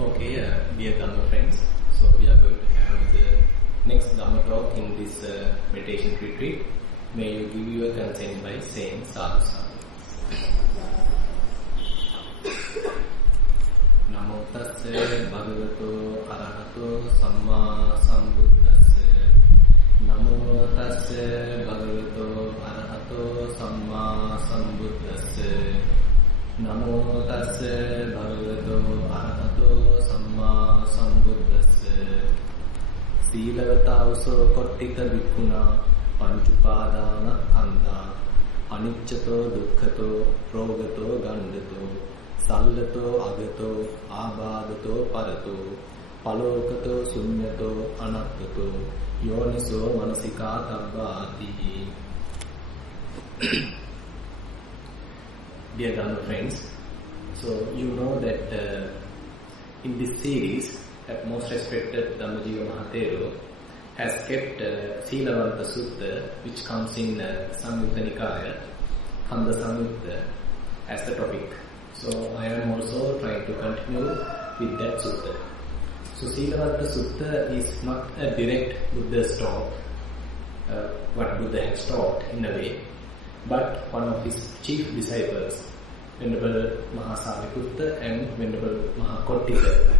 Okay, dear Dhamma friends, so we are going to have the next Dhamma talk in this meditation retreat. May you give your consent by saying Sadhu Sadhu. Namo tassa bhagavato arahato samma sambuddhassa. Namo tassa bhagavato arahato samma sambuddhassa. Namo tassa bhagavato arahato samma sambuddhassa. Seelavanta uso kottita bhikkhuna panchupadana kanda aniccato dukkhato rogato gandato sallato agato abadato parato palokato sunyato anattato yoniso manasika tabbati. Dear Dhamma friends, so you know that in this series, that most respected Dhammajiva Thero has kept Seelavanta Sutta, which comes in Samyutta Nikaya, Khanda Samyutta, as the topic. So I am also trying to continue with that Sutta. So Seelavanta Sutta is not a direct Buddha's talk, what Buddha has taught in a way, but one of his chief disciples, Venerable Mahasariputta and Venerable Mahakottita,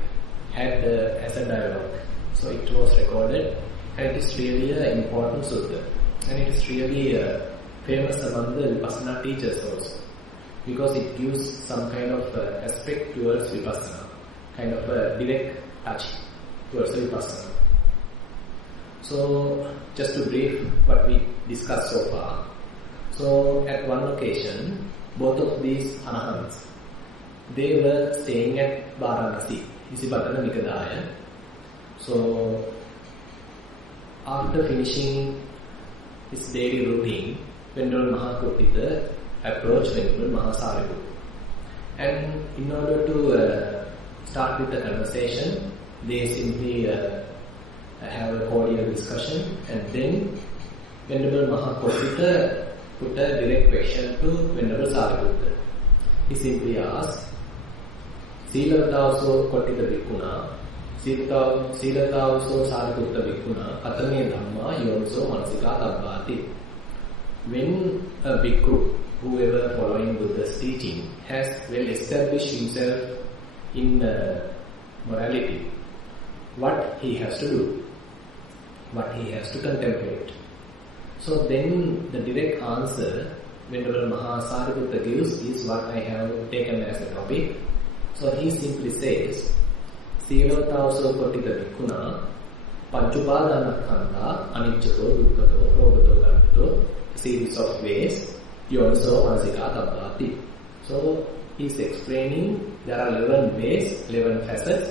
had as a dialogue. So it was recorded, and it is really an important sutta, and it is really famous among the Vipassana teachers also, because it gives some kind of aspect towards Vipassana, kind of a direct touch towards Vipassana. So just to brief what we discussed so far. So at one occasion, both of these Arahants, they were staying at Varanasi, Isipatana Mikadaya. So after finishing his daily routine, Venerable Mahakottita approached Venerable Mahasariputta. And in order to start with the conversation, they simply have a cordial discussion, and then Venerable Mahakottita put a direct question to Venerable Sariputta. He simply asked, Seelavanta kottita bhikkhuna, Seelavanta Sariputta bhikkhuna, Katame dhamma yoniso manasika tabbati. When a bhikkhu, whoever following Buddha's teaching, has well established himself in morality, what he has to do, what he has to contemplate. So then the direct answer Venerable Mahasariputta gives is what I have taken as a topic. So he simply says, Seelavanta kottita bhikkhuna panchupadana khanda aniccato dukkhato rogato gandato, series of ways, yoniso manasika tabbati. So he is explaining there are 11 ways, 11 facets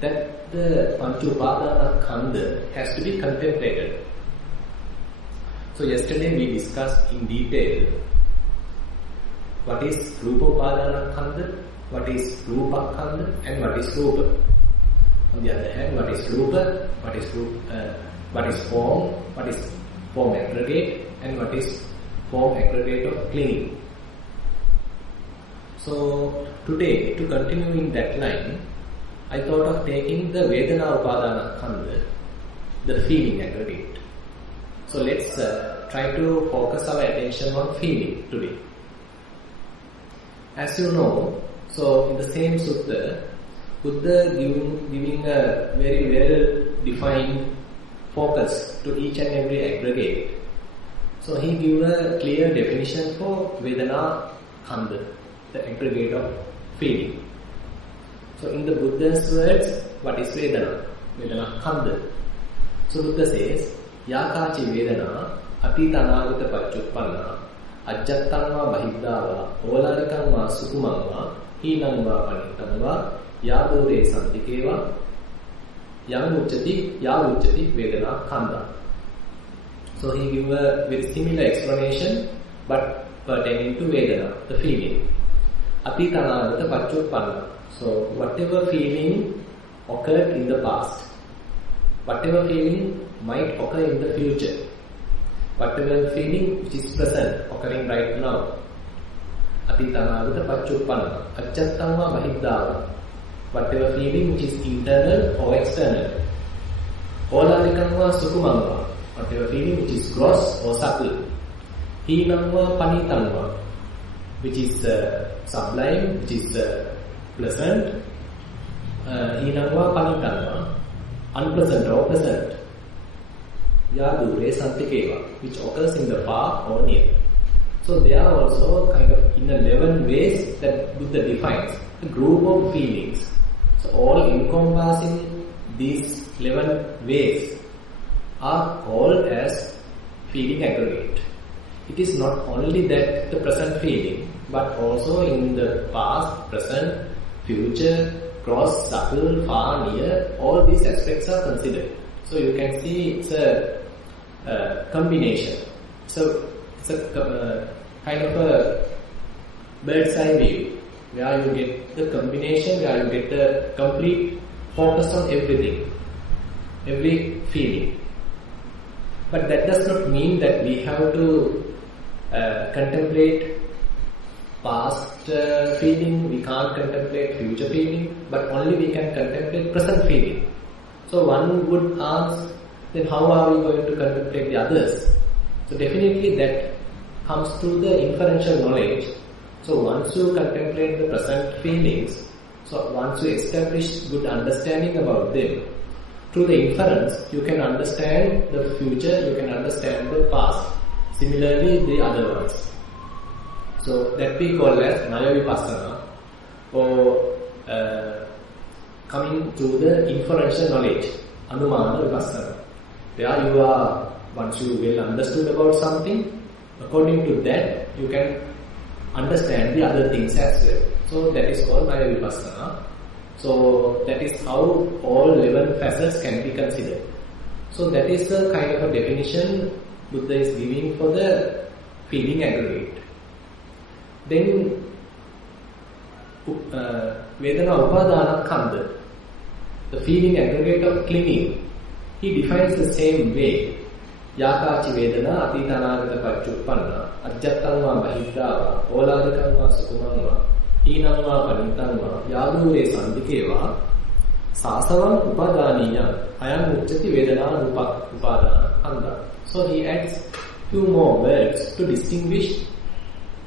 that the panchupadana khanda has to be contemplated. So yesterday we discussed in detail what is Rupa Khanda, what is Rupa Khanda, and what is Rupa. On the other hand, what is Rupa, what is form, what is form aggregate, and what is form aggregate of clinging. So today, to continue in that line, I thought of taking the Vedana Upadana Khanda, the feeling aggregate. So let's try to focus our attention on feeling today. As you know, so in the same sutta, Buddha giving a very well defined focus to each and every aggregate. So he gave a clear definition for Vedana Khanda, the aggregate of feeling. So in the Buddha's words, what is Vedana? Vedana Khanda. So Buddha says, Yakachi Vedana Atita Anagata Pachuppanna Ajjattanva Bahiddava Olarakangva Sukumangva Hinangva Panitangva Yadore Santikeva Yamuchati Vedana Khanda. So he gave a very similar explanation but pertaining to Vedana, the feeling. Atita Anagata Pachuppanna. So whatever feeling occurred in the past, whatever feeling might occur in the future, whatever feeling which is present, occurring right now, Atita Anagata Pachuppanna, Ajjattanva Bahiddava. whatever feeling which is internal or external. Olalikangwa sukumangwa, whatever feeling which is gross or subtle. Hinangwa panitangwa, which is sublime, which is pleasant. Hinangwa panitangwa, unpleasant or pleasant. Yadure santikeva, which occurs in the far or near. So there are also kind of in 11 ways that Buddha defines a group of feelings. So all encompassing these 11 ways are called as feeling aggregate. It is not only that the present feeling, but also in the past, present, future, gross, subtle, far, near, all these aspects are considered. So you can see it's a combination. So it's a kind of a bird's eye view, where you get the combination, where you get the complete focus on everything, every feeling. But that does not mean that we have to contemplate past feeling, we can't contemplate future feeling, but only we can contemplate present feeling. So one would ask, then how are we going to contemplate the others? So definitely that comes to the inferential knowledge. So once you contemplate the present feelings, so once you establish good understanding about them, through the inference you can understand the future, you can understand the past. Similarly the other ones. So that we call as Maya Vipassana, or coming to the inferential knowledge, Anumana Vipassana. Where you are, once you well understood about something, according to that you can understand the other things as well. So that is called Maya Vipassana. So that is how all 11 facets can be considered. So that is the kind of a definition Buddha is giving for the feeling aggregate. Then Vedana Upadana Khandha, the feeling aggregate of clinging, he defines the same way. Yakachi Vedana Atitanagata Pachuppanna Ajjattangva Bahidava Oladikangva Sukumangva Hinangva Panitangva Yadure Sandikeva Sasavam Upadaniya Ayam Uchati Vedana Upadana Khandha. So he adds few more words to distinguish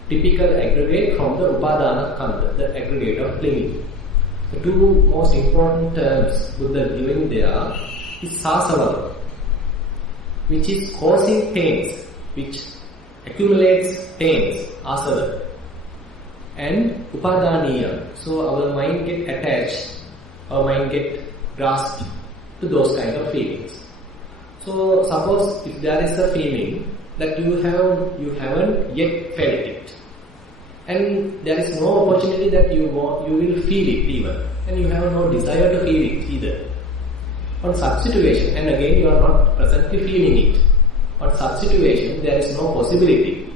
typical aggregate from the Upadana Khandha, the aggregate of clinging. The two most important terms Buddha giving there is Sasavam, which is causing pains, which accumulates pains, asava, and upadaniya. So our mind get attached, our mind get grasped to those kind of feelings. So suppose if there is a feeling that you haven't yet felt it, and there is no opportunity that you will feel it even, and you have no desire to feel it either. On such situation, and again you are not presently feeling it, on such situation there is no possibility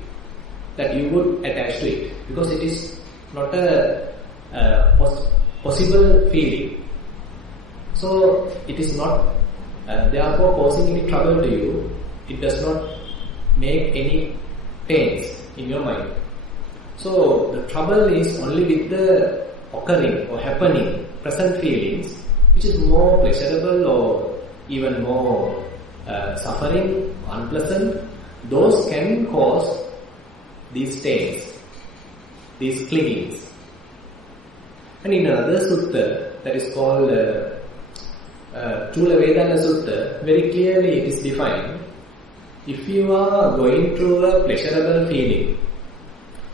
that you would attach to it, because it is not a possible feeling. So it is not therefore causing any trouble to you. It does not make any pains in your mind. So the trouble is only with the occurring or happening present feelings, which is more pleasurable or even more suffering, unpleasant. Those can cause these stains, these clingings. And in another sutta that is called Chula Vedana Sutta, very clearly it is defined. If you are going through a pleasurable feeling,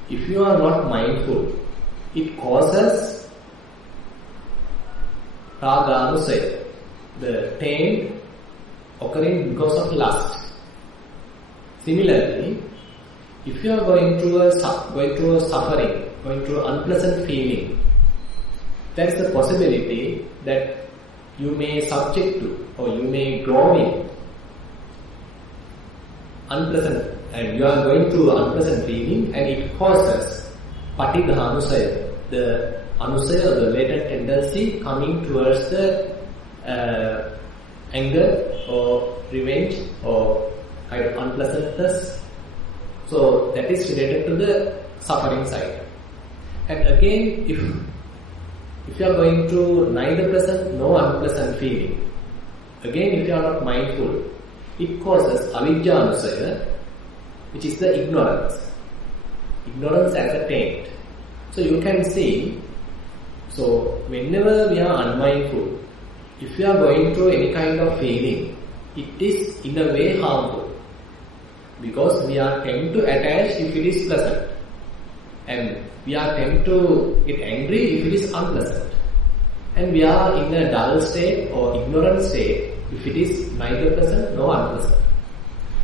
if you are not mindful, it causes raganusaya, the pain occurring because of lust. Similarly, if you are going through a suffering, going through an unpleasant feeling, there is a possibility that you may subject to or you may grow in unpleasant, and you are going through unpleasant feeling, and it causes patighanusaya, the anusaya, the latent tendency coming towards the anger or revenge or kind of unpleasantness. So that is related to the suffering side. And again, if If you are going through neither pleasant nor unpleasant feeling, again if you are not mindful, it causes avijja-anusaya, which is the ignorance. Ignorance as a taint. So you can see, so whenever we are unmindful, if we are going through any kind of feeling, it is in a way harmful. Because we are tempted to attach if it is pleasant. And we are tempted to get angry if it is unpleasant. And we are in a dull state or ignorant state if it is neither pleasant nor unpleasant.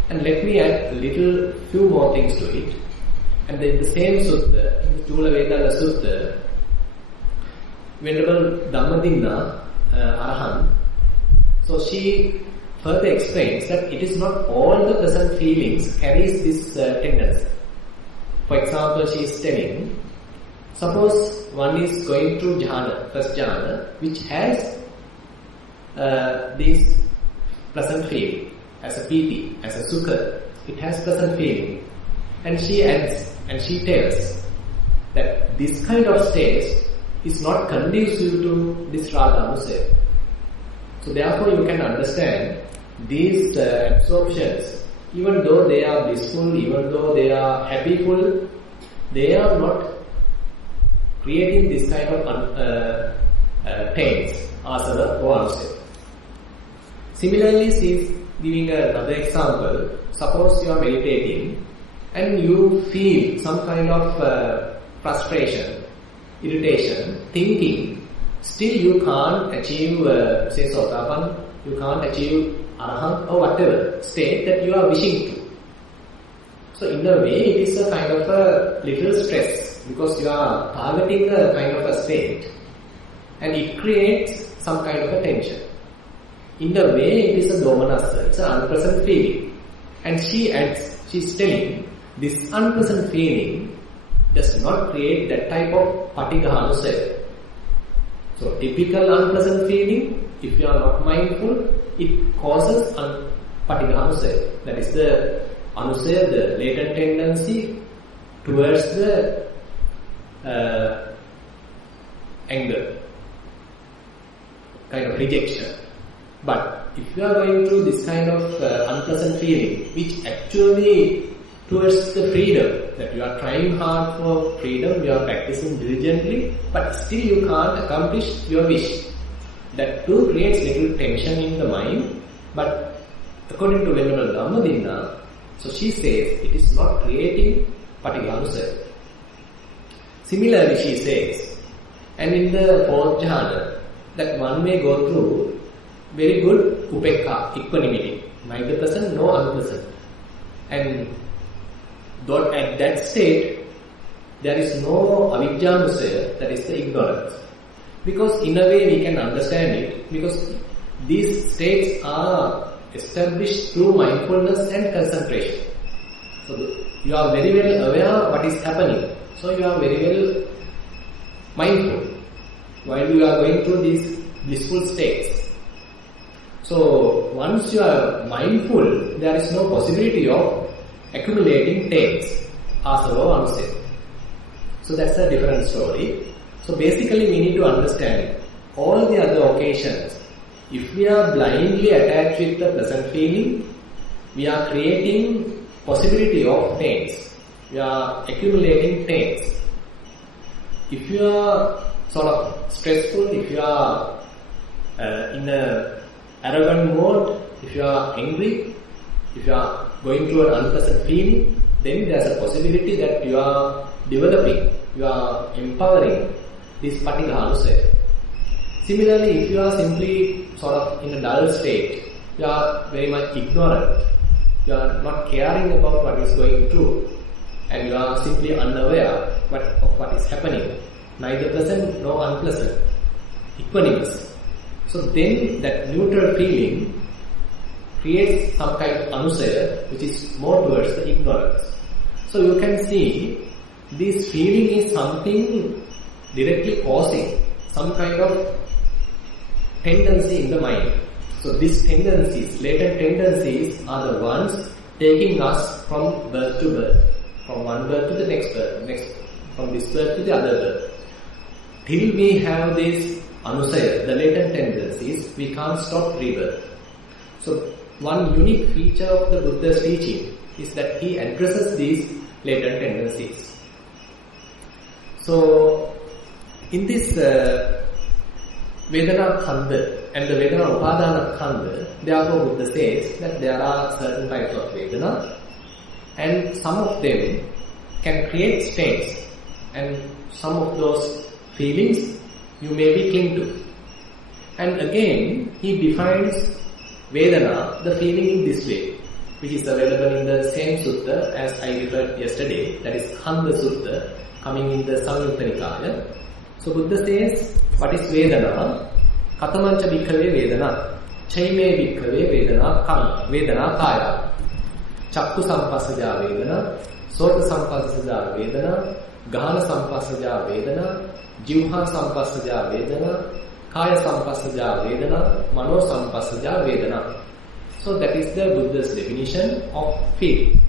And let me add a few more things to it. And in the same sutta, in the Seelavanta Sutta, Venerable Dhammadinna Arahant, so she further explains that it is not all the pleasant feelings carries this tendency. For example, she is telling, suppose one is going through jhana, first jhana, which has this pleasant feeling as a piti, as a sukha. It has pleasant feeling. And she adds and she tells that this kind of state is not conducive to this raga-anusaya. So therefore you can understand these absorptions, even though they are blissful, even though they are happyful, they are not creating this kind of pains, asana or anusaya. Similarly, she is giving another example. Suppose you are meditating and you feel some kind of frustration, irritation, thinking, still you can't achieve, say, Sotapan, you can't achieve Arahant or whatever state that you are wishing to. So in a way, it is a kind of a little stress because you are targeting a kind of a state and it creates some kind of a tension. In a way, it is a domanassa, it's an unpleasant feeling. And she adds, she's telling, this unpleasant feeling does not create that type of patigha-anusaya. So typical unpleasant feeling, if you are not mindful, it causes patigha-anusaya. That is the anusaya, the latent tendency towards the anger, kind of rejection. But if you are going through this kind of unpleasant feeling, which actually towards the freedom, that you are trying hard for freedom, you are practicing diligently, but still you can't accomplish your wish. That too creates little tension in the mind, but according to Venerable Dhammadinna, so she says it is not creating patigha-anusaya. Similarly, she says, and in the fourth jhana, that one may go through very good upekha, equanimity, neither pleasant nor unpleasant. And though at that state, there is no avijja-anusaya, that is the ignorance. Because in a way we can understand it, because these states are established through mindfulness and concentration. So you are very well aware what is happening. So you are very well mindful while you are going through these blissful states. So once you are mindful, there is no possibility of accumulating taints, asava or anusaya. So that's a different story. So basically we need to understand all the other occasions. If we are blindly attached with the pleasant feeling, we are creating possibility of taints. We are accumulating taints. If you are sort of stressful, if you are in a arrogant mode, if you are angry, if you are going through an unpleasant feeling, then there is a possibility that you are developing, you are empowering this patigha-anusaya. Similarly, if you are simply sort of in a dull state, you are very much ignorant, you are not caring about what is going through, and you are simply unaware of what is happening, neither pleasant nor unpleasant, equanimous. So then that neutral feeling creates some kind of anusaya which is more towards the ignorance. So you can see this feeling is something directly causing some kind of tendency in the mind. So these tendencies, latent tendencies, are the ones taking us from birth to birth, from one birth to the next birth, from this birth to the other birth. till we have this anusaya, the latent tendencies, we can't stop rebirth. So one unique feature of the Buddha's teaching is that he addresses these latent tendencies. So in this Vedana Khanda and the Vedana Upadana Khanda, therefore Buddha says that there are certain types of Vedana, and some of them can create states, and some of those feelings you may be cling to. And again, he defines Vedana, the feeling, in this way, which is available in the same sutta as I referred yesterday, that is Khanda Sutta, coming in the Samyutta Nikaya. So Buddha says, what is Vedana? Katamancha bhikkhave Vedana, chaime bhikkhave Vedana kam, Vedana kaya. Chakku sampassaja Vedana, Sota sampassaja Vedana, Gahana sampassaja Vedana, Jivha sampassaja Vedana, Kaya sampassaja Vedana, Mano sampassaja Vedana. So that is the Buddha's definition of feeling.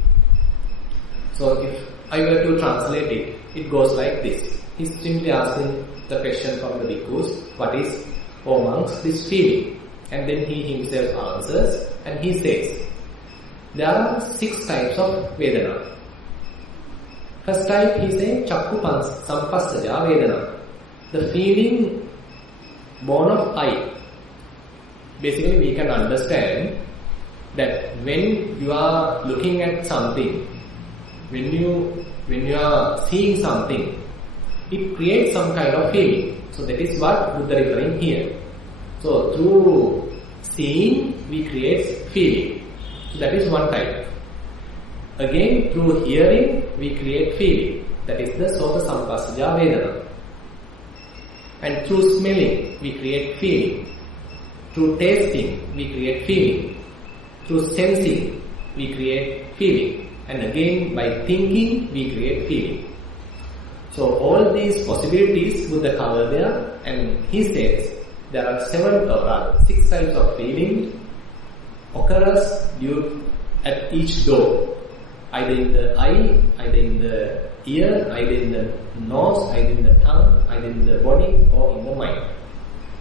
So if I were to translate it, it goes like this. He's simply asking the question from the bhikkhus, what is, O monks, this feeling? And then he himself answers, and he says, there are 6 types of Vedana. First type, he says, Chakku sampassaja Vedana, the feeling born of eye. Basically, we can understand that when you are looking at something, when you are seeing something, it creates some kind of feeling. So that is what Buddha is referring here. So through seeing, we create feeling. So that is one type. Again, through hearing, we create feeling. That is the Sota Sampassaja Vedana. And through smelling, we create feeling. Through tasting, we create feeling. Through sensing, we create feeling. And again, by thinking, we create feeling. So all these possibilities Buddha cover there, and he says there are 6 types of feeling occurs at each door, either in the eye, either in the ear, either in the nose, either in the tongue, either in the body or in the mind.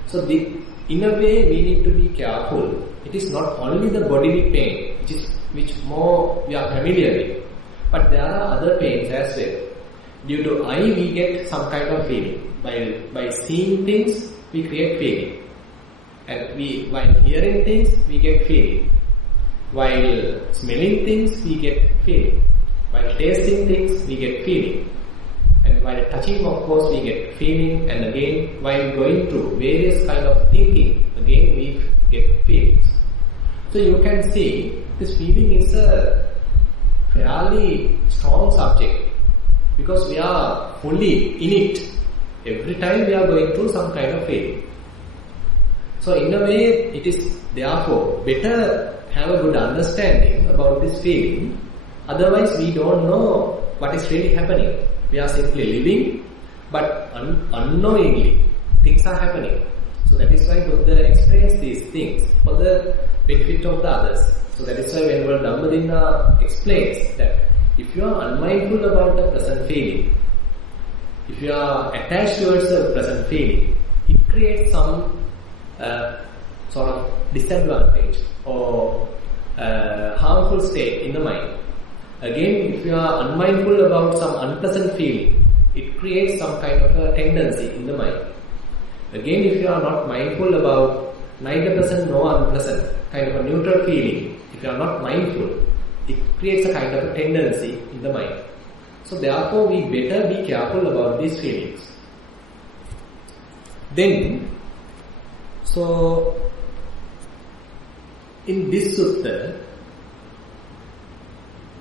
So in a way we need to be careful. It is not only the bodily pain which more we are familiar with, but there are other pains as well. Due to eye, we get some kind of feeling. By seeing things, we create feeling. And while hearing things, we get feeling. While smelling things, we get feeling. While tasting things, we get feeling. And while touching, of course, we get feeling. And again, while going through various kind of thinking, again we get feelings. So you can see, this feeling is a fairly strong subject, because we are fully in it. Every time we are going through some kind of feeling. So in a way, it is therefore better have a good understanding about this feeling. Otherwise, we don't know what is really happening. We are simply living, but unknowingly things are happening. So that is why Buddha explains these things for the benefit of the others. So that is why Venerable Dhammadinna explains that if you are unmindful about the present feeling, if you are attached towards the present feeling, it creates some sort of disadvantage or harmful state in the mind. Again, if you are unmindful about some unpleasant feeling, it creates some kind of a tendency in the mind. Again, if you are not mindful about neither pleasant nor unpleasant, kind of a neutral feeling, if you are not mindful, it creates a kind of a tendency in the mind. So therefore, we better be careful about these feelings. Then, so in this sutta,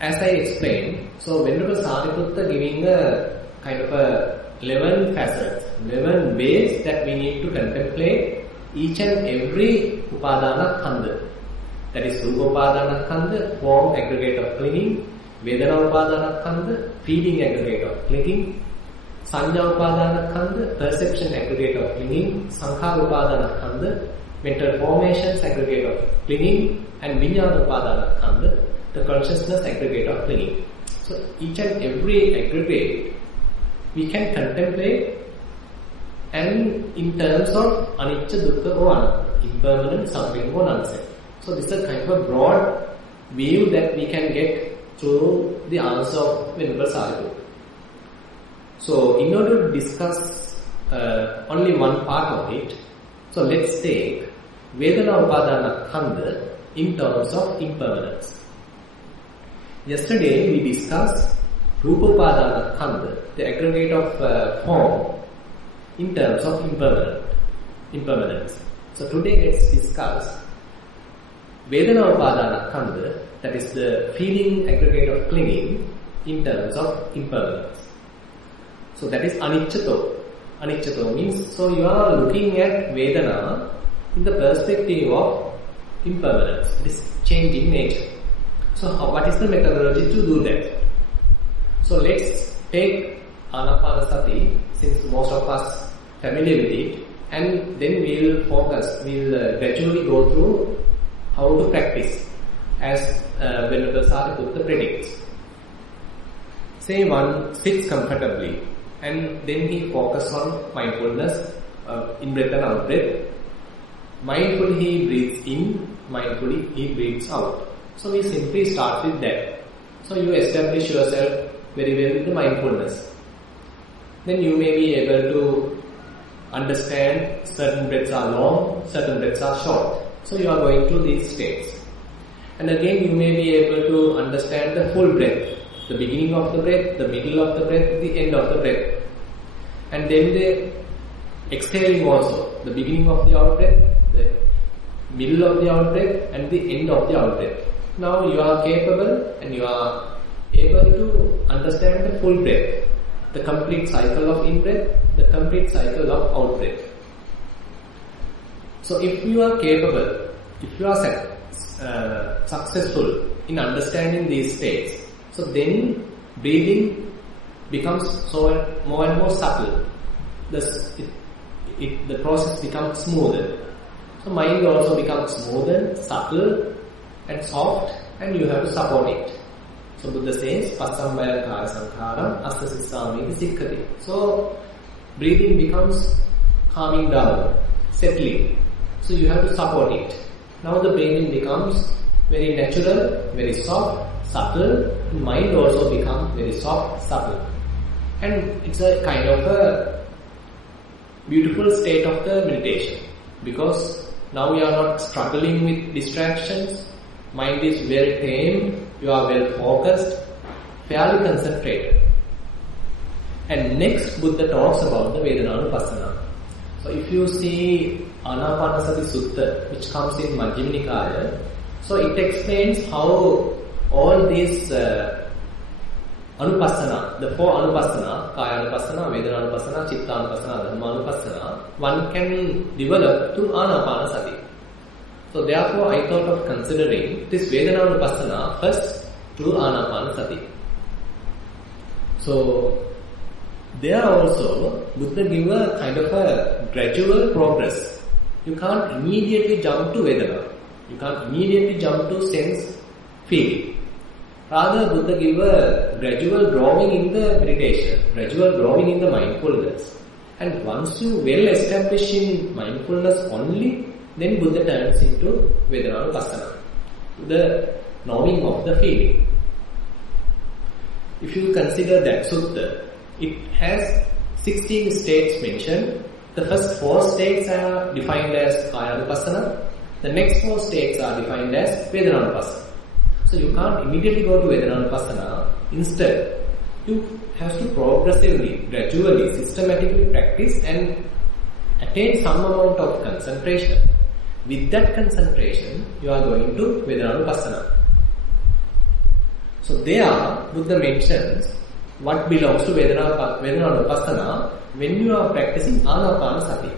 as I explained, so Venerable Sariputta giving a kind of a 11 facets, 11 ways that we need to contemplate each and every Upadana Khanda. That is Rupa Upadana Khanda, form aggregate of clinging, Vedana Upadana Khanda, feeling aggregate of clinging, Sanya Upadana Khanda, perception aggregate of clinging, Sankhara Upadana Khanda, mental formations aggregate of clinging, and Vijnana Upadana Khanda, the consciousness aggregate of clinging. So each and every aggregate we can contemplate and in terms of anicca, dukkha or anatta, impermanent, something or nonsense. So this is a kind of a broad view that we can get through the answer of Venerable Sariputta. So in order to discuss only one part of it, so let's take Vedana Upadana Khanda in terms of impermanence. Yesterday we discussed Rupa Upadana Khanda, the aggregate of form, in terms of impermanence. So today let's discuss Vedana Upadana Khanda, that is the feeling aggregate of clinging, in terms of impermanence. So that is aniccato. Aniccato means, so you are looking at Vedana in the perspective of impermanence. It is changing nature. So what is the methodology to do that? So let's take Anapanasati, since most of us familiar with it, and then we will gradually go through how to practice as Venerable Sariputta predicts. Say one sits comfortably and then he focuses on mindfulness, in-breath and out-breath. Mindfully he breathes in, mindfully he breathes out. So we simply start with that. So you establish yourself very well with the mindfulness. Then you may be able to understand certain breaths are long, certain breaths are short. So you are going through these states. And again you may be able to understand the full breath, the beginning of the breath, the middle of the breath, the end of the breath. And then the exhaling also, the beginning of the out breath, the middle of the out breath and the end of the out breath. Now you are capable and you are able to understand the full breath, the complete cycle of in-breath, the complete cycle of out-breath. So if you are capable, if you are successful in understanding these states, so then breathing becomes more and more subtle. The process becomes smoother. So mind also becomes smoother, subtle and soft, and you have to support it. So Buddha says, Passamvaya Kaya Sankharam Asta Sissamiti Sikkati. So breathing becomes calming down, settling. So you have to support it. Now the breathing becomes very natural, very soft, subtle, and mind also becomes very soft, subtle. And it's a kind of a beautiful state of the meditation, because now you are not struggling with distractions, mind is well tamed, you are well focused, fairly concentrated. And next Buddha talks about the Vedananupassana. So if you see Anapanasati Sutta, which comes in Majjhima Nikaya, so it explains how all these Anupassana, the four Anupassana, Kaya Anupassana, Vedana Anupassana, Chitta Anupassana, Dhamma Anupassana, one can develop to Anapanasati. So therefore I thought of considering this Vedana Anupassana first to Anapanasati. So there also Buddha give a kind of a gradual progress. You can't immediately jump to Vedana. You can't immediately jump to sense feeling. Rather, Buddha give a gradual growing in the meditation, gradual growing in the mindfulness. And once you well establish in mindfulness only, then Buddha turns into Vedananupassana, the knowing of the feeling. If you consider that sutta, it has 16 states mentioned. The first 4 states are defined as Kayanupassana. The next 4 states are defined as Vedananupassana. So you can't immediately go to Vedananupassana. Instead, you have to progressively, gradually, systematically practice and attain some amount of concentration. With that concentration, you are going to Vedananupassana. So there, Buddha mentions what belongs to Vedananupassana when you are practicing Anapanasati.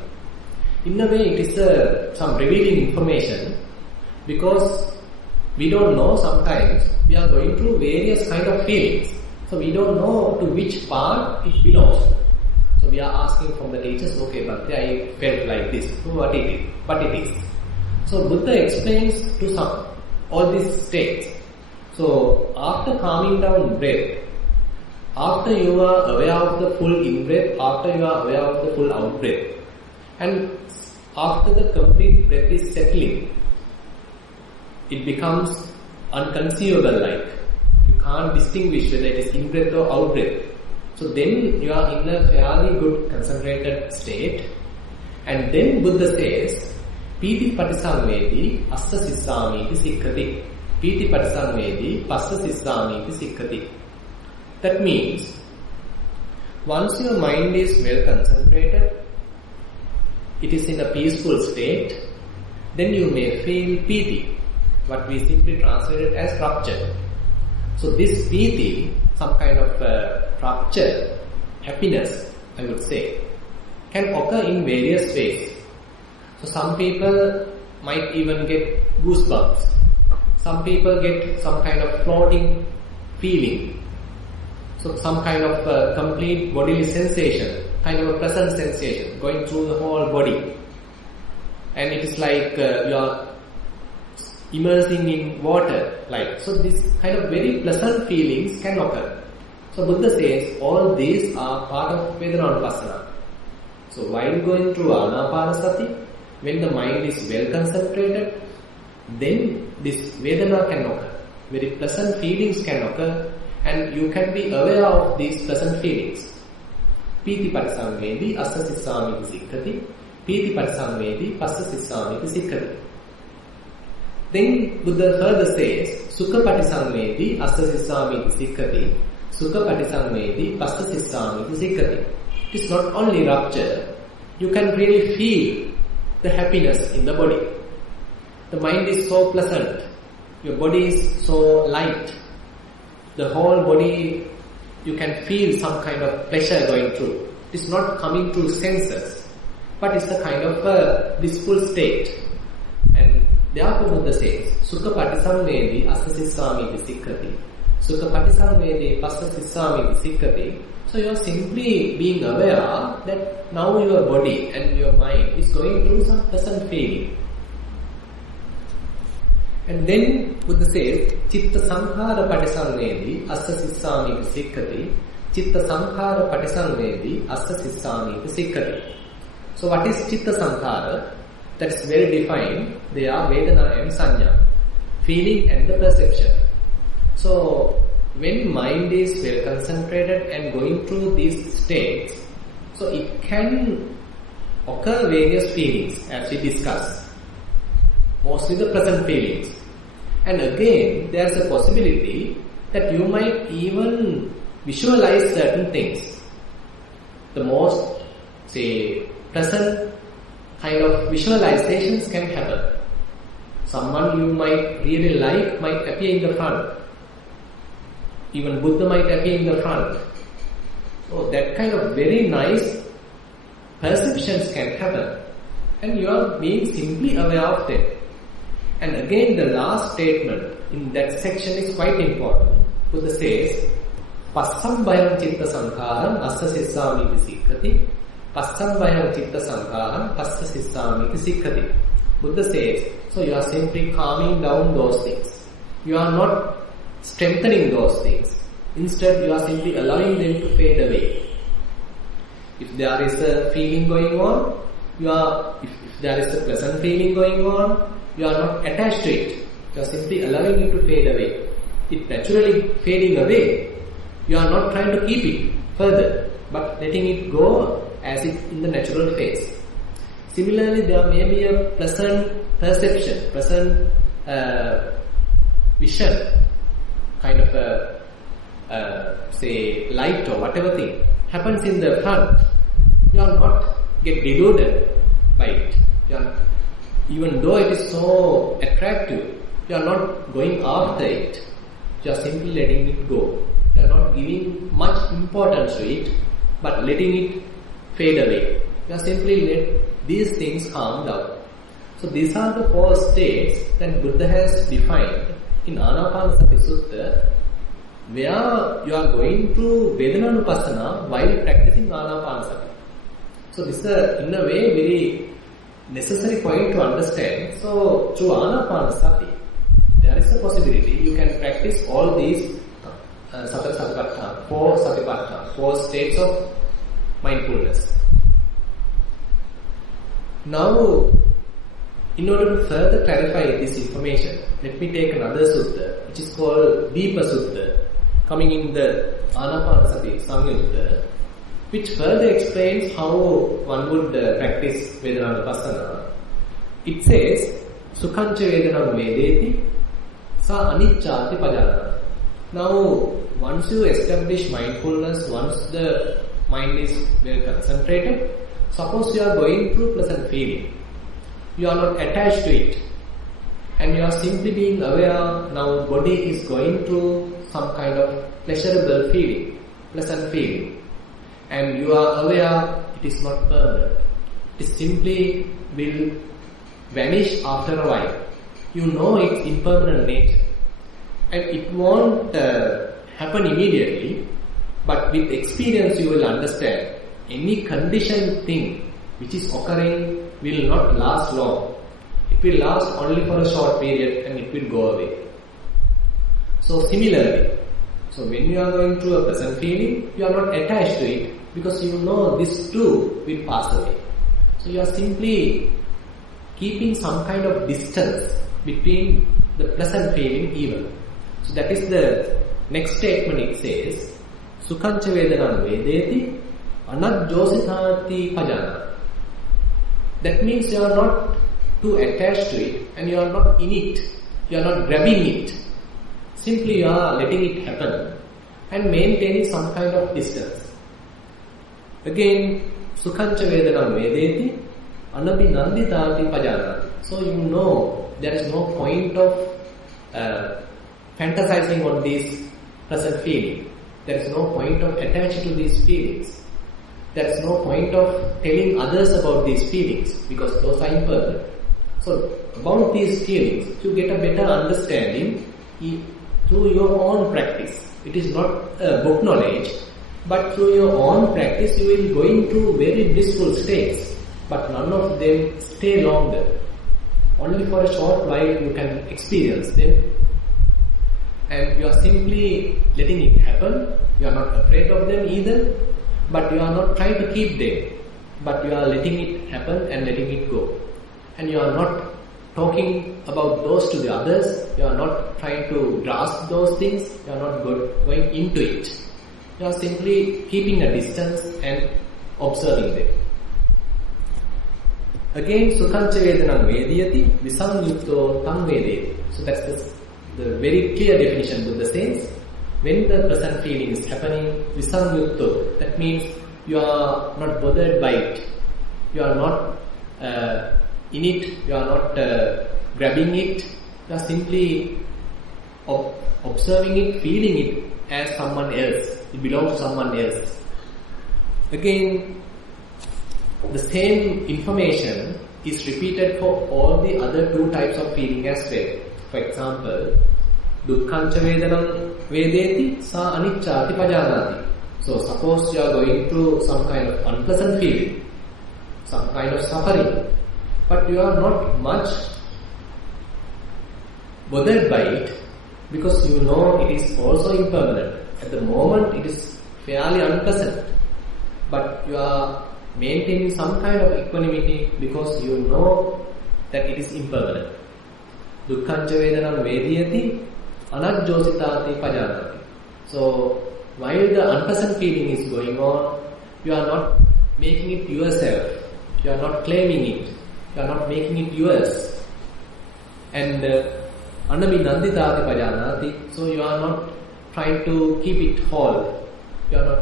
In a way, it is some revealing information, because we don't know, sometimes we are going through various kind of feelings. So we don't know to which part it belongs to. So we are asking from the teachers, okay, but I felt like this. So what it is. So Buddha explains to all these states. So after calming down breath, after you are aware of the full in-breath, after you are aware of the full out-breath, and after the complete breath is settling, it becomes unconceivable like. You can't distinguish whether it is in-breath or out-breath. So then you are in a fairly good concentrated state. And then Buddha says, Piti Patisamvedi Asta Sissami Sikkati. Piti Patisamvedi Pasta Sissami Sikkati. That means, once your mind is well concentrated, it is in a peaceful state, then you may feel piti, what we simply translated as rapture. So this piti, some kind of rapture, happiness, I would say, can occur in various ways. So some people might even get goosebumps. Some people get some kind of floating feeling. So some kind of complete bodily sensation, kind of a pleasant sensation going through the whole body. And it is like you are immersing in water. So this kind of very pleasant feelings can occur. So Buddha says all these are part of Vedananupassana. So while going through Anapanasati, when the mind is well concentrated, then this Vedana can occur. Very pleasant feelings can occur, and you can be aware of these pleasant feelings. Piti Patisamvedi Asta Sissami Sikkati. Piti Patisamvedi Pasta Sissami Sikkati. Then Buddha further says, Sukha Patisamvedi Asta Sissami Sikkati. Sukha Patisamvedi Pasta Sissami Sikkati. It is not only rapture, you can really feel the happiness in the body. The mind is so pleasant, your body is so light. The whole body, you can feel some kind of pleasure going through. It is not coming through senses, but it's a kind of a blissful state. And therefore Buddha says, Sukha Patisamvedi Asta Sissami Sikkati. Sukha Patisamvedi Pasta Sissami Sikkati. So you are simply being aware that now your body and your mind is going through some pleasant feeling. And then Buddha says, Chitta Sankhara Patisamvedi Asta Sissami Sikkati. Chitta Sankhara Patisamvedi Asta Sissami Sikkati. So what is Chitta Sankhara? That is well defined. They are Vedana and Sanya, feeling and the perception. So when mind is well concentrated and going through these states, so it can occur various feelings as we discussed. Mostly the pleasant feelings. And again, there is a possibility that you might even visualize certain things. The most, pleasant kind of visualizations can happen. Someone you might really like might appear in the front. Even Buddha might appear in the front. So that kind of very nice perceptions can happen. And you are being simply aware of them. And again, the last statement in that section is quite important. Buddha says, Passam Bhayam Chitta Sankharam Asta Sissami Sikkati. Passam Bhayam Chitta Sankharam Asta Sissami Sikkati. Buddha says, so you are simply calming down those things. You are not strengthening those things. Instead, you are simply allowing them to fade away. If there is a feeling going on, if there is a pleasant feeling going on, you are not attached to it. You are simply allowing it to fade away. It naturally fading away. You are not trying to keep it further, but letting it go as it in the natural phase. Similarly, there may be a pleasant perception, pleasant vision, kind of a light or whatever thing happens in the front. You are not get deluded by it. Even though it is so attractive, you are not going after it. You are simply letting it go. You are not giving much importance to it, but letting it fade away. You are simply let these things calm down. So these are the 4 states that Buddha has defined in Anapanasati Sutta, where you are going through Vedananupassana while practicing Anapanasati. So this is in a way very necessary point to understand. So through Anapanasati, there is a possibility you can practice all these four states of mindfulness. Now, in order to further clarify this information, let me take another sutta, which is called Deepa Sutta, coming in the Anapanasati Samyutta, which further explains how one would practice Vedanānupassana. It says, Sukhancha Vedanam Vedeti Sa Anicchāti Pajanāti. Now, once you establish mindfulness, once the mind is well concentrated, suppose you are going through pleasant feeling. You are not attached to it. And you are simply being aware now body is going through some kind of pleasurable feeling, pleasant feeling. And you are aware it is not permanent. It simply will vanish after a while. You know its impermanent nature. And it won't happen immediately, but with experience you will understand any conditioned thing which is occurring will not last long. It will last only for a short period and it will go away. So similarly, when you are going through a pleasant feeling, you are not attached to it because you know this too will pass away. So you are simply keeping some kind of distance between the pleasant feeling even. So that is the next statement. It says, Sukhancha Vedanam Vedeti Anajjosithāti Pajanāti. That means you are not too attached to it and you are not in it. You are not grabbing it. Simply you are letting it happen and maintaining some kind of distance. Again, Sukhancha Vedanam Vedeti Anabhinanditāti Pajanāti. So you know there is no point of fantasizing on this present feeling. There is no point of attaching to these feelings. There is no point of telling others about these feelings because those are impermanent. So about these feelings, you get a better understanding through your own practice. It is not book knowledge, but through your own practice you will go into very blissful states, but none of them stay longer. Only for a short while you can experience them, and you are simply letting it happen. You are not afraid of them either, but you are not trying to keep them, but you are letting it happen and letting it go. And you are not talking about those to the others, you are not trying to grasp those things, you are not going into it. You are simply keeping a distance and observing them. Again, Sukhancha Vedanam Vediyati Visamyukto Tam Vedeti. So that's the very clear definition Buddha says. When the present feeling is happening, Visamyukto, that means you are not bothered by it. You are not in it, you are not grabbing it. You are simply observing it, feeling it as someone else. It belongs to someone else. Again, the same information is repeated for all the other two types of feeling as well. For example, Dukkhancha Vedanam Vedeti Sa Anicchāti Pajanāti. So suppose you are going through some kind of unpleasant feeling, some kind of suffering, but you are not much bothered by it because you know it is also impermanent. At the moment it is fairly unpleasant, but you are maintaining some kind of equanimity because you know that it is impermanent. Dukkhancha Vedanam Vediyati Anajjosithāti Pajanāti. So while the unpleasant feeling is going on, you are not making it yourself. You are not claiming it. You are not making it yours. And Anabhinanditāti Pajanāti. So you are not trying to keep it whole. You are not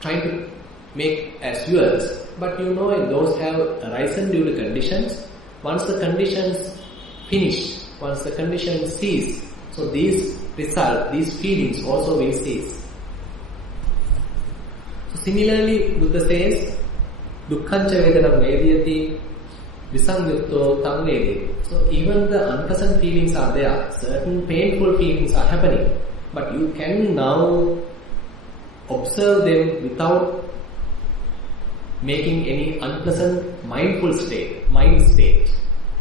trying to make as yours. But you know those have arisen due to conditions. Once the conditions finish, once the conditions cease, so these result, these feelings also will cease. So similarly, Buddha says, Dukkhancha Vedanam Vediyati Visamyukto Tam Vedeti. So even the unpleasant feelings are there, certain painful feelings are happening, but you can now observe them without making any unpleasant mindful state, mind state.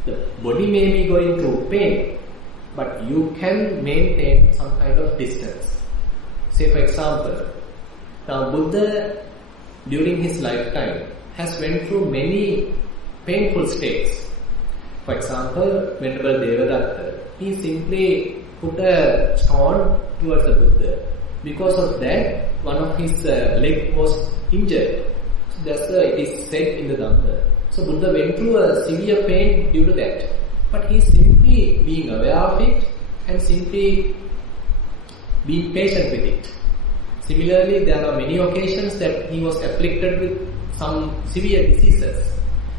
The body may be going through pain, but you can maintain some kind of distance. Say for example, now Buddha during his lifetime has went through many painful states. For example, Venerable Devadatta, he simply put a stone towards the Buddha. Because of that, one of his leg was injured. So that's it is said in the Dhamma. So Buddha went through a severe pain due to that. But he simply being aware of it and simply being patient with it. Similarly, there are many occasions that he was afflicted with some severe diseases.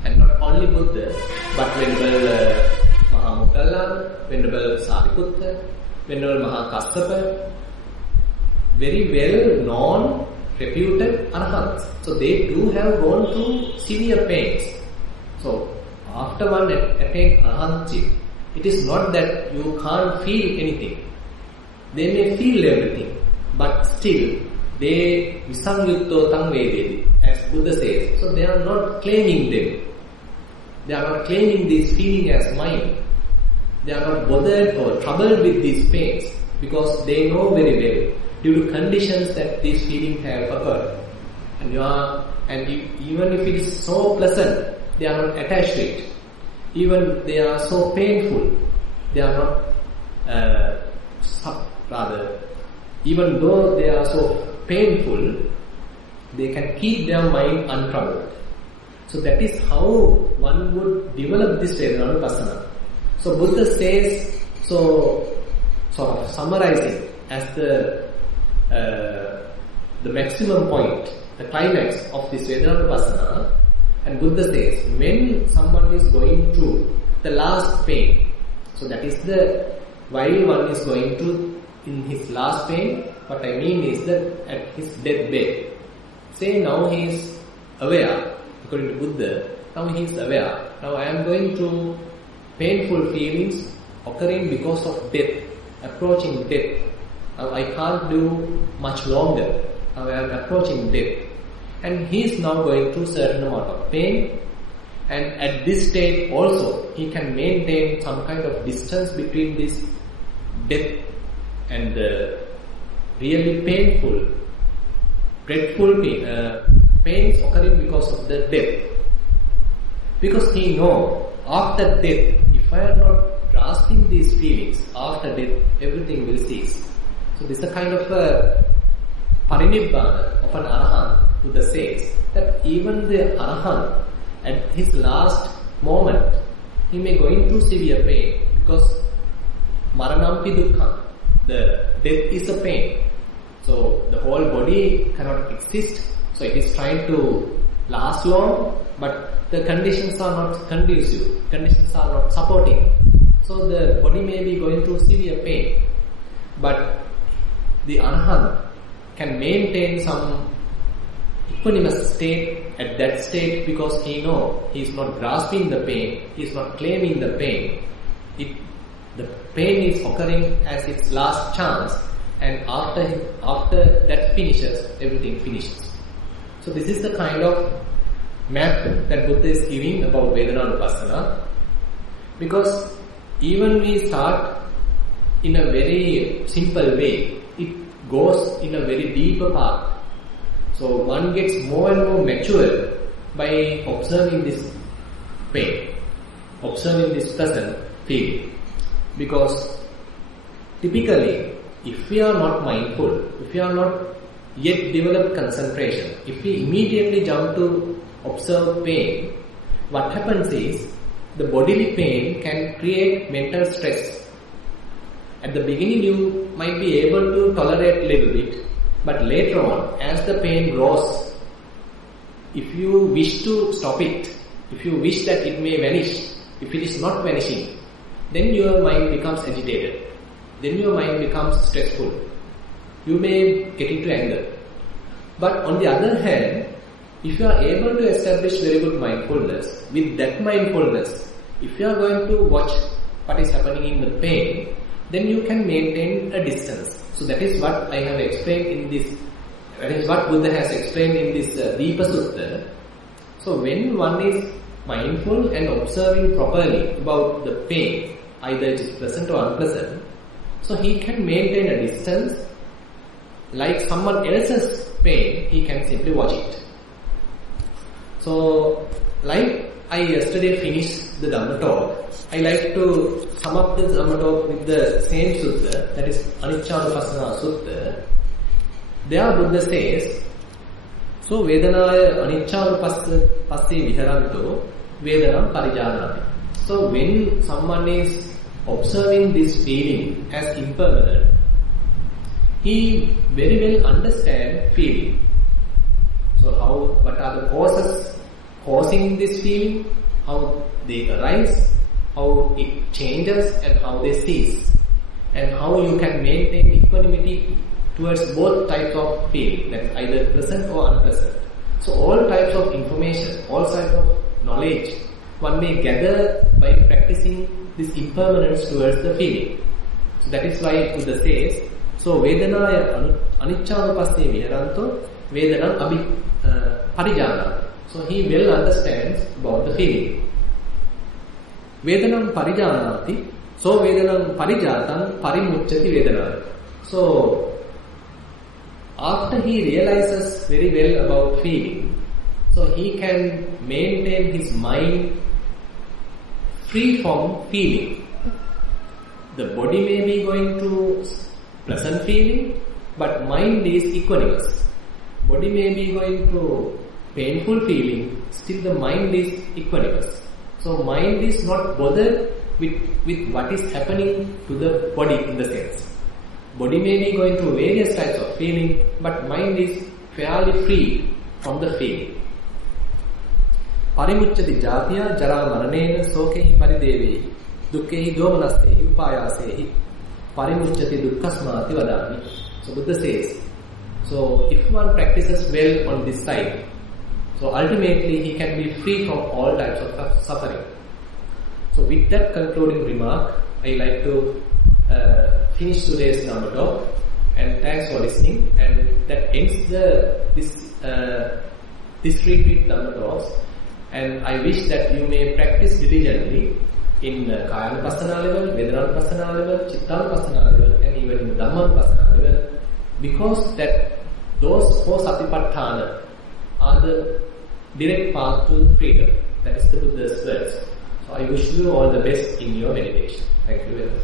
And not only Buddha, but Venerable Mahamukalla, Venerable Sariputta, Venerable Mahakassapa, very well known, reputed arahants. So they too have gone through severe pains. So after one attains arahantship, it is not that you can't feel anything. They may feel everything, but still they visangyutto tang vedeti, as Buddha says. So they are not claiming them. They are not claiming this feeling as mine. They are not bothered or troubled with these pains because they know very well due to conditions that these feelings have occurred. Even if it is so pleasant, they are not attached to it. Even they are so painful, they are not, even though they are so painful, they can keep their mind untroubled. So that is how one would develop this Vedananupassana. So Buddha says, so sort of summarizing as the maximum point, the climax of this Vedananupassana, and Buddha says, when someone is going through the last pain, so that is while one is going through in his last pain, what I mean is that at his deathbed, say now he is aware, according to Buddha, now he is aware, now I am going through painful feelings occurring because of death, approaching death. Now I can't do much longer, now I am approaching death. And he is now going through certain amount of pain, and at this state also he can maintain some kind of distance between this death and the really painful, dreadful pains occurring because of the death. Because he knows after death, if I am not grasping these feelings, after death everything will cease. So this is a kind of a parinibbana of an arahant. Buddha says that even the arahant at his last moment, he may go into severe pain because maranampi dukkha, the death is a pain. So the whole body cannot exist. So it is trying to last long, but the conditions are not conducive. Conditions are not supporting. So the body may be going through severe pain, but the arahant can maintain some equanimous state at that state because he knows he is not grasping the pain, he is not claiming the pain. The pain is occurring as its last chance, and after that finishes, everything finishes. So this is the kind of map that Buddha is giving about Vedananupassana, because even we start in a very simple way, it goes in a very deeper path. So one gets more and more mature by observing this pain, observing this present feeling. Because typically, if we are not mindful, if we are not yet developed concentration, if we immediately jump to observe pain, what happens is the bodily pain can create mental stress. At the beginning you might be able to tolerate a little bit, but later on, as the pain grows, if you wish to stop it, if you wish that it may vanish, if it is not vanishing, then your mind becomes agitated. Then your mind becomes stressful. You may get into anger. But on the other hand, if you are able to establish very good mindfulness, with that mindfulness, if you are going to watch what is happening in the pain, then you can maintain a distance. So that is what I have explained in this, that is what Buddha has explained in this Deepa Sutta. So when one is mindful and observing properly about the pain, either it is pleasant or unpleasant, so he can maintain a distance. Like someone else's pain, he can simply watch it. So, like I yesterday finished the Dhamma talk, I like to sum up the Dhamma talk with the same sutta, that is Aniccanupassana Sutta. There Buddha says, so Vedanaya Aniccanupasse Viharanto Vedanam Parijanati. So when someone is observing this feeling as impermanent, he very well understands feeling. So what are the causes causing this feeling, how they arise, how it changes and how they cease, and how you can maintain equanimity towards both types of feeling, that is either pleasant or unpleasant. So all types of information, all types of knowledge, one may gather by practicing this impermanence towards the feeling. So that is why Buddha says, so Vedanaya Aniccanupasse Viharanto Vedanam Parijana. So he well understands about the feeling. Vedanam Parijanati. So Vedanam Parijatan Parimucchati Vedanam. So after he realizes very well about feeling, so he can maintain his mind free from feeling. The body may be going through pleasant feeling, but mind is equanimous. Body may be going through painful feeling, still the mind is equanimous. So mind is not bothered with what is happening to the body in the sense. Body may be going through various types of feeling, but mind is fairly free from the feeling. Parimucchati jatiya jara maranena sokehi paridevehi dukkehi domanastehi upayasehi parimucchati dukkasmati vadami. So Buddha says, so if one practices well on this side, so ultimately he can be free from all types of suffering. So with that concluding remark, I like to finish today's Dhamma talk, and thanks for listening. And that ends this retreat Dhamma talks. And I wish that you may practice diligently in Kayanupassana level, Vedananupassana level, Chittanupassana level, and even in Dhammanupassana level, because that those four Satipatthana are the direct path to freedom. That is the Buddha's words. So I wish you all the best in your meditation. Thank you very much.